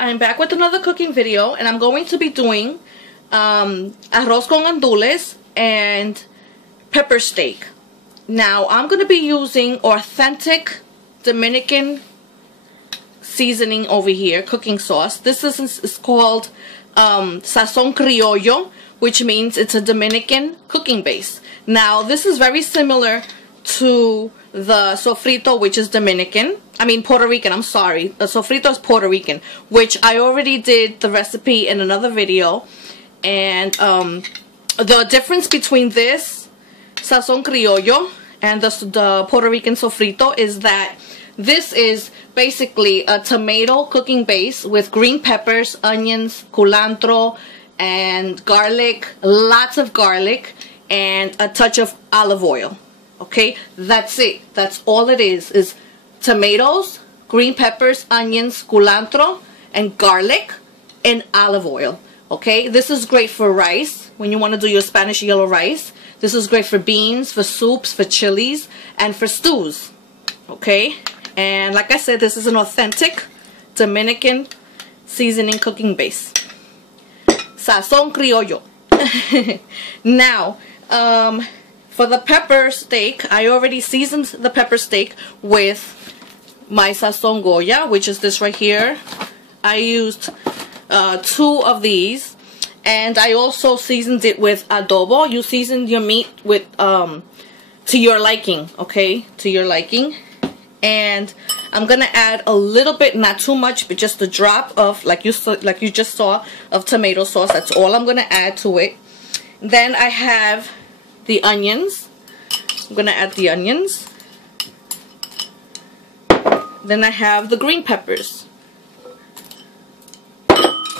I'm back with another cooking video, and I'm going to be doing arroz con gandules and pepper steak. Now I'm going to be using authentic Dominican seasoning over here, cooking sauce. This is called SAZON CRIOLLO, which means it's a Dominican cooking base. Now this is very similar to the sofrito, which is Dominican. I mean Puerto Rican, I'm sorry. The sofrito is Puerto Rican, which I already did the recipe in another video. And the difference between this SAZON CRIOLLO and the Puerto Rican sofrito is that this is basically a tomato cooking base with green peppers, onions, culantro, and garlic, lots of garlic, and a touch of olive oil. Okay, that's it. That's all it is tomatoes, green peppers, onions, culantro, and garlic, and olive oil. Okay, this is great for rice when you want to do your Spanish yellow rice. This is great for beans, for soups, for chilies, and for stews. Okay, and like I said, this is an authentic Dominican seasoning cooking base. SAZON CRIOLLO. Now, for the pepper steak, I already seasoned the pepper steak with my Sazon Goya, which is this right here. I used 2 of these, and I also seasoned it with adobo. You season your meat with to your liking, okay, to your liking. And I'm gonna add a little bit, not too much, but just a drop of, like you just saw, of tomato sauce. That's all I'm gonna add to it. Then I have the onions. I'm gonna add the onions. Then I have the green peppers.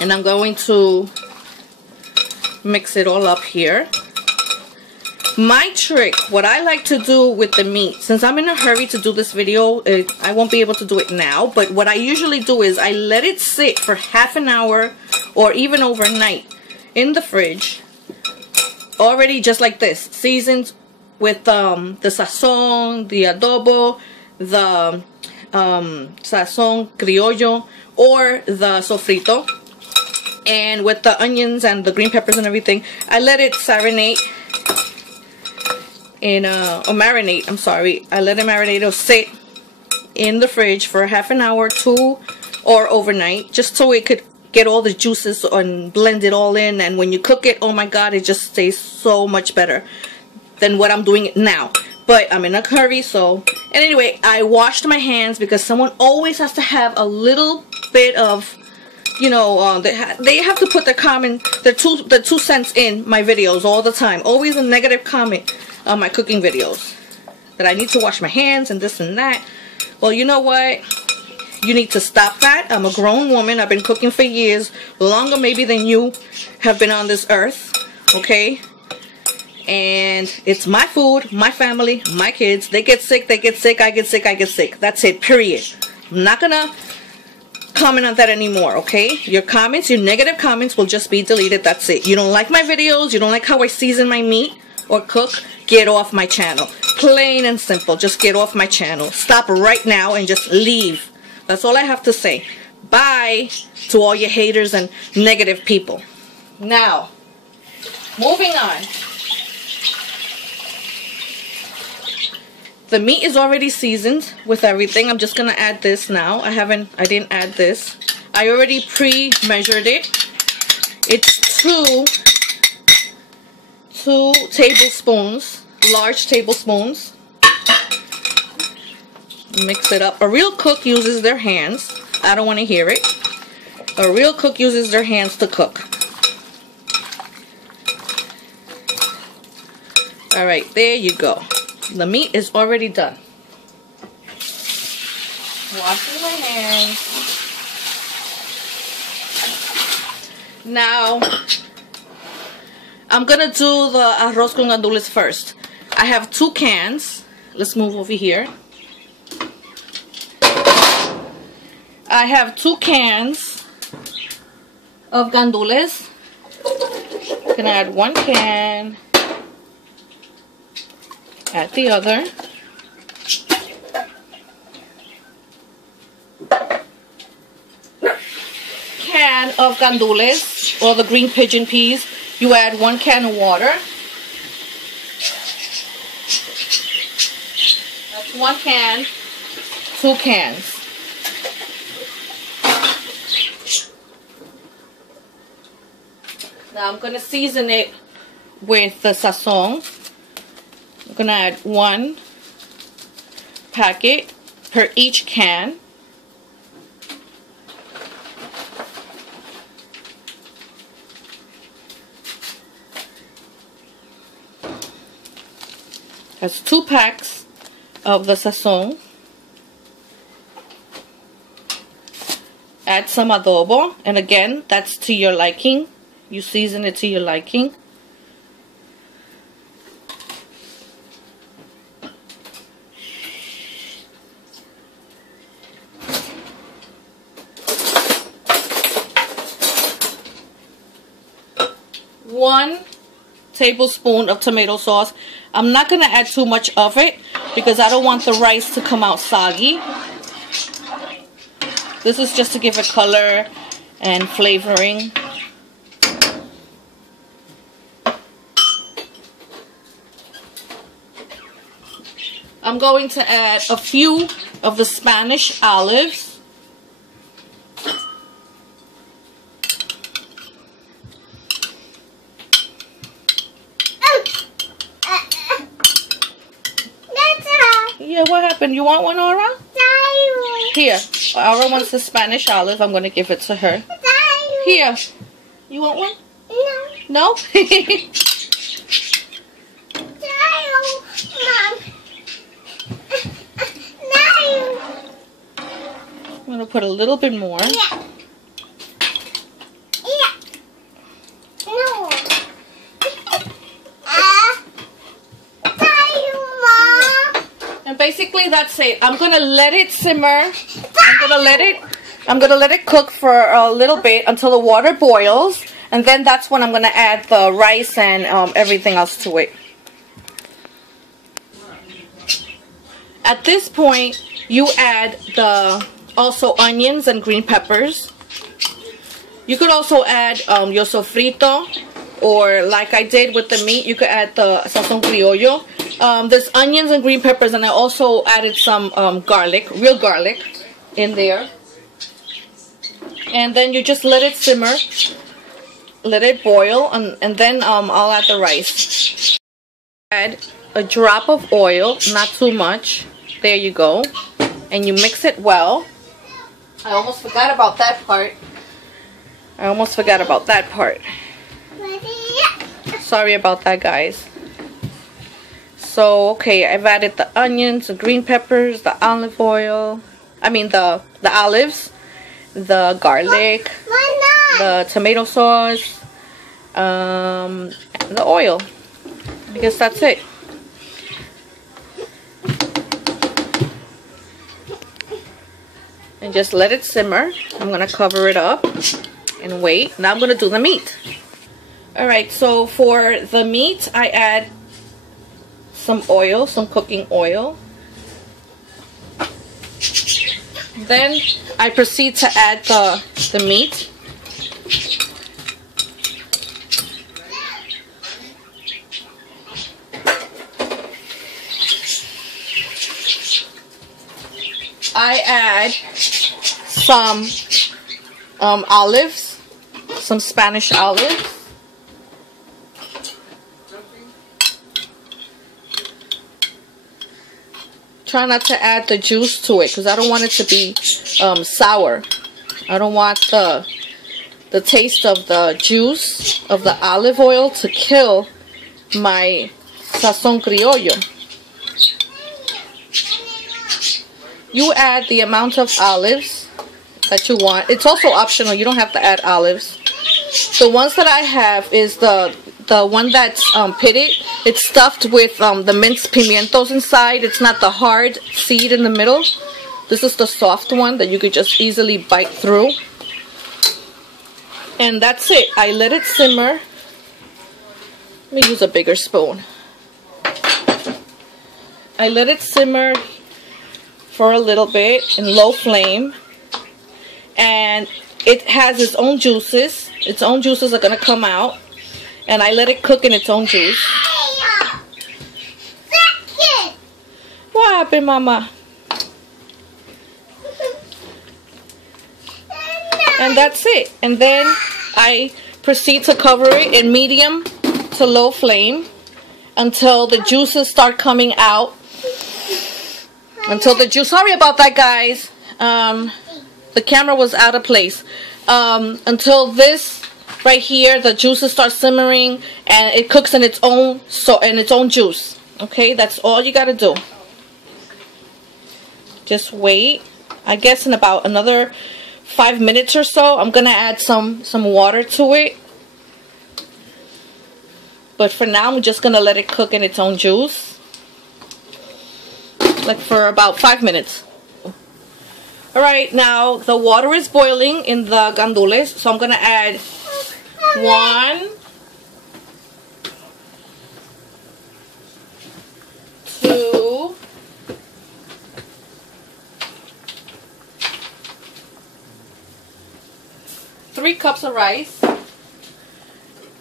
And I'm going to mix it all up here. My trick, what I like to do with the meat, since I'm in a hurry to do this video, I won't be able to do it now, but what I usually do is I let it sit for half an hour or even overnight in the fridge, already just like this, seasoned with the sazon, the adobo, the SAZON CRIOLLO, or the sofrito, and with the onions and the green peppers and everything. I let it marinate in or marinate, I'm sorry. I let it marinate or sit in the fridge for half an hour, 2, or overnight, just so it could get all the juices and blend it all in. And when you cook it, oh my god, it just tastes so much better than what I'm doing it now. But I'm in a hurry, so. And anyway, I washed my hands because someone always has to have a little bit of, you know, they have to put their comment, their two cents in my videos all the time. Always a negative comment on my cooking videos, that I need to wash my hands and this and that. Well, you know what? You need to stop that. I'm a grown woman. I've been cooking for years, longer maybe than you have been on this earth. Okay? And it's my food, my family, my kids. They get sick, I get sick, I get sick. That's it, period. I'm not gonna comment on that anymore, okay? Your comments, your negative comments will just be deleted. That's it. You don't like my videos, you don't like how I season my meat or cook, get off my channel. Plain and simple. Just get off my channel. Stop right now and just leave. That's all I have to say. Bye to all your haters and negative people. Now, moving on. The meat is already seasoned with everything. I'm just gonna add this now. I didn't add this. I already pre-measured it. It's two tablespoons, large tablespoons. Mix it up. A real cook uses their hands. I don't want to hear it. A real cook uses their hands to cook. Alright, there you go. The meat is already done. Washing my hands. Now, I'm gonna do the arroz con gandules first. I have 2 cans. Let's move over here. I have 2 cans of gandules. I'm gonna add 1 can. Add the other. Can of gandules, or the green pigeon peas. You add 1 can of water. That's 1 can, 2 cans. Now I'm going to season it with the sazon. I'm going to add 1 packet per each can. That's 2 packs of the sazon. Add some adobo, and again, that's to your liking. You season it to your liking. One tablespoon of tomato sauce. I'm not going to add too much of it because I don't want the rice to come out soggy. This is just to give it color and flavoring. I'm going to add a few of the Spanish olives. Yeah, what happened? You want one, Aura? Here, Aura wants the Spanish olive. I'm going to give it to her. Here. You want one? No. No? I'm going to put a little bit more. Yeah. No. And basically that's it. I'm going to let it simmer. I'm going to let it cook for a little bit until the water boils, and then that's when I'm going to add the rice and everything else to it. At this point, you add also onions and green peppers. You could also add your sofrito, or like I did with the meat, you could add the SAZON CRIOLLO. There's onions and green peppers, and I also added some garlic, real garlic, in there. And then you just let it simmer, let it boil, and then I'll add the rice. Add a drop of oil, not too much. There you go. And you mix it well. I almost forgot about that part. Sorry about that, guys. So, okay, I've added the onions, the green peppers, the olive oil. I mean the olives, the garlic, the tomato sauce, the oil. I guess that's it. And just let it simmer. I'm going to cover it up and wait. Now I'm going to do the meat. Alright, so for the meat, I add some oil, some cooking oil. Then I proceed to add the meat. I add some olives, some Spanish olives. Try not to add the juice to it because I don't want it to be sour. I don't want the taste of the juice of the olive oil to kill my SAZON CRIOLLO. You add the amount of olives that you want. It's also optional. You don't have to add olives. The ones that I have is the one that's pitted. It's stuffed with the minced pimientos inside. It's not the hard seed in the middle. This is the soft one that you could just easily bite through. And that's it. I let it simmer. Let me use a bigger spoon. I let it simmer for a little bit in low flame. And it has its own juices. Its own juices are going to come out. And I let it cook in its own juice. What happened, Mama? And that's it. And then I proceed to cover it in medium to low flame until the juices start coming out. Sorry about that, guys. The camera was out of place. Until this right here, the juices start simmering and it cooks in its own juice. Okay, that's all you gotta do. Just wait. I guess in about another 5 minutes or so, I'm gonna add some water to it. But for now, I'm just gonna let it cook in its own juice, like for about 5 minutes. Alright, now the water is boiling in the gandules, so I'm gonna add 1, 2, 3 cups of rice.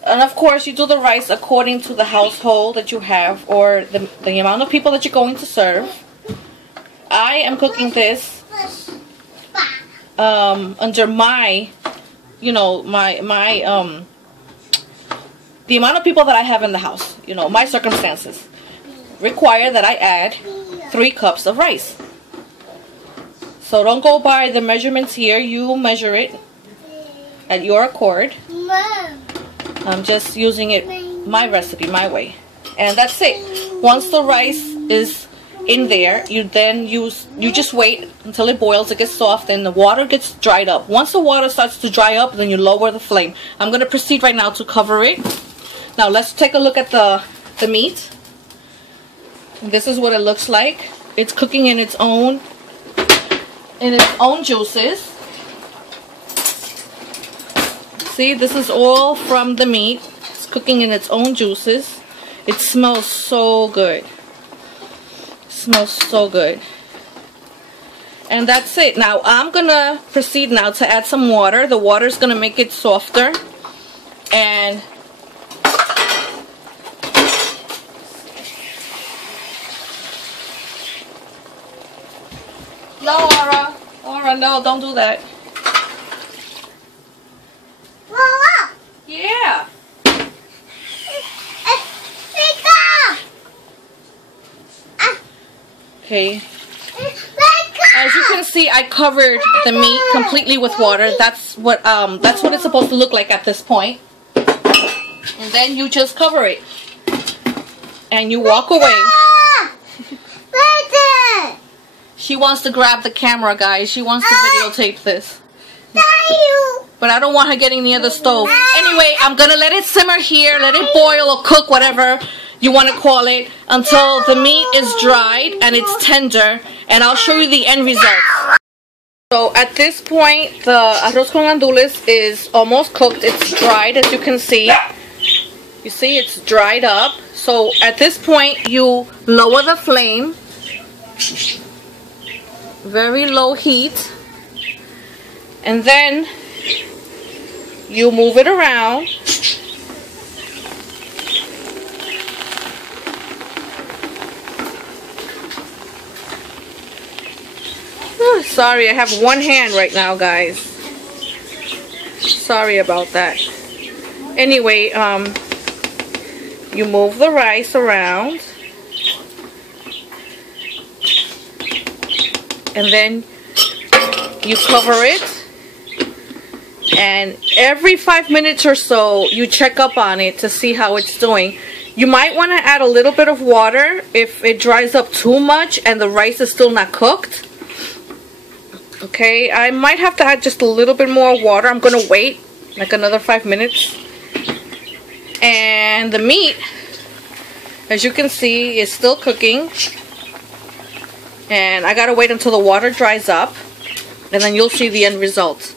And of course, you do the rice according to the household that you have or the amount of people that you're going to serve. I am cooking this under my, the amount of people that I have in the house, my circumstances require that I add 3 cups of rice. So don't go by the measurements here. You measure it at your accord. I'm just using it, my recipe, my way. And that's it. Once the rice is in there, you just wait until it boils, it gets soft, and the water gets dried up. Once the water starts to dry up, then you lower the flame. I'm going to proceed right now to cover it. Now let's take a look at the meat. This is what it looks like. It's cooking in its own juices. See, this is all from the meat. It's cooking in its own juices. It smells so good. It smells so good. And that's it. Now I'm gonna proceed now to add some water. The water is gonna make it softer. And no, Aura, no, don't do that. Yeah. Okay. As you can see, I covered the meat completely with water. That's what it's supposed to look like at this point. And then you just cover it. And you walk away. She wants to grab the camera, guys. She wants to videotape this. But I don't want her getting near the stove. Anyway, I'm going to let it simmer here, let it boil or cook, whatever you want to call it, until the meat is dried and it's tender. And I'll show you the end result. So at this point, the arroz con gandules is almost cooked. It's dried, as you can see. You see, it's dried up. So at this point, you lower the flame. Very low heat. And then you move it around. Oh, sorry, I have one hand right now, guys. Sorry about that. Anyway, you move the rice around. And then you cover it. And every 5 minutes or so, you check up on it to see how it's doing. You might want to add a little bit of water if it dries up too much and the rice is still not cooked. Okay, I might have to add just a little bit more water. I'm going to wait like another 5 minutes. And the meat As you can see, it's still cooking. And I gotta wait until the water dries up, and then you'll see the end result.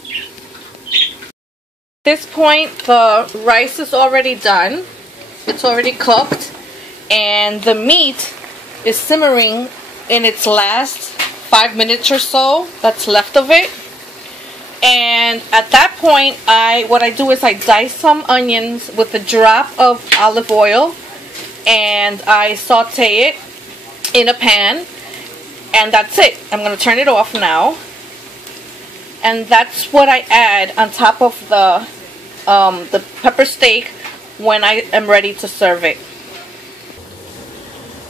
At this point, the rice is already done. It's already cooked, and the meat is simmering in its last 5 minutes or so that's left of it. And at that point, what I do is I dice some onions with a drop of olive oil, and I saute it in a pan. And that's it. I'm going to turn it off now. And that's what I add on top of the pepper steak when I am ready to serve it.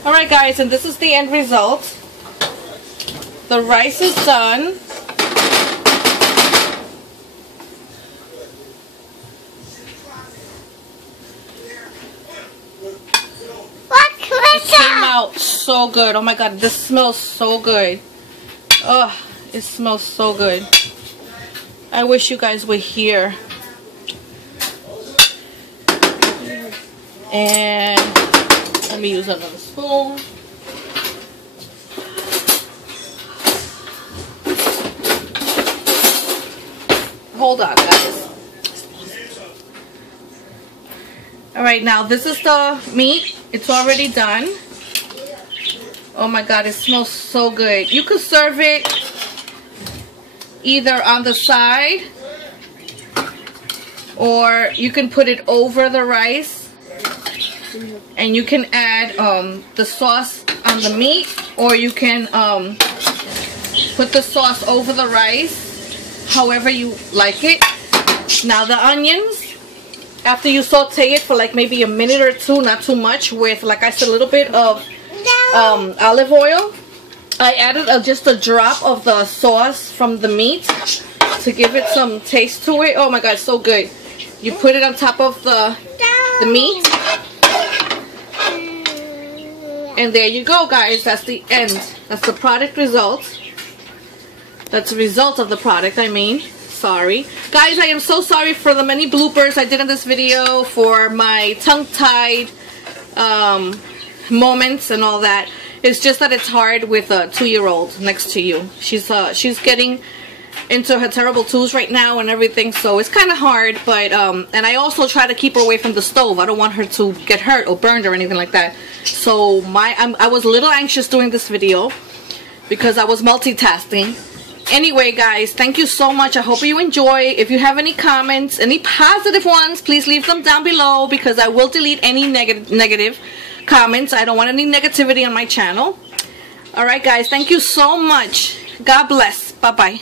Alright guys, and this is the end result. The rice is done. It came out so good. Oh my god, this smells so good. Oh, it smells so good. I wish you guys were here. And let me use another spoon. Hold on, guys. Alright, now this is the meat. It's already done. Oh my god, it smells so good. You could serve it either on the side, or you can put it over the rice, and you can add the sauce on the meat, or you can put the sauce over the rice, however you like it. Now the onions, after you saute it for like maybe a minute or two, not too much, with, like I said, a little bit of olive oil, I added just a drop of the sauce from the meat to give it some taste to it. Oh my god, so good. You put it on top of the meat, and there you go, guys. That's the end. That's the product result. That's the result of the product, I mean. Sorry guys, I am so sorry for the many bloopers I did in this video, for my tongue-tied moments and all that. It's just that it's hard with a 2-year-old next to you. She's getting into her terrible twos right now and everything, so it's kind of hard. But and I also try to keep her away from the stove. I don't want her to get hurt or burned or anything like that. So I was a little anxious doing this video because I was multitasking. Anyway guys, thank you so much. I hope you enjoy. If you have any comments, any positive ones, please leave them down below, because I will delete any negative comments. I don't want any negativity on my channel. Alright guys, thank you so much. God bless. Bye bye.